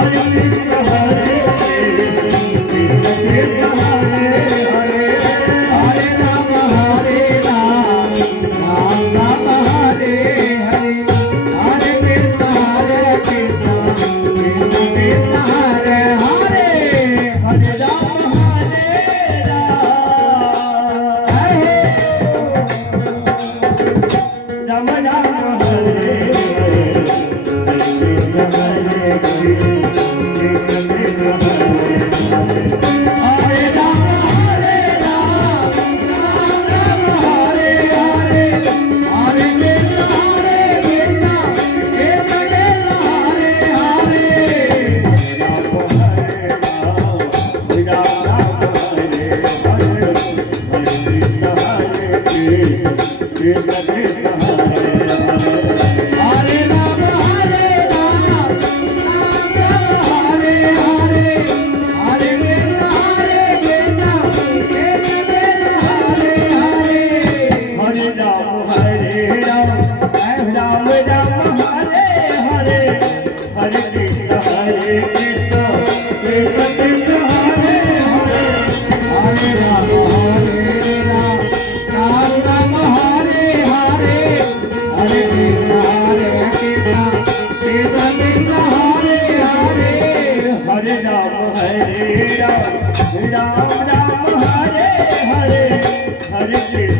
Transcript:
Hare Krishna Hare Krishna Krishna Hare Ram, Ram Ram Hare Hare, Hare Krishna.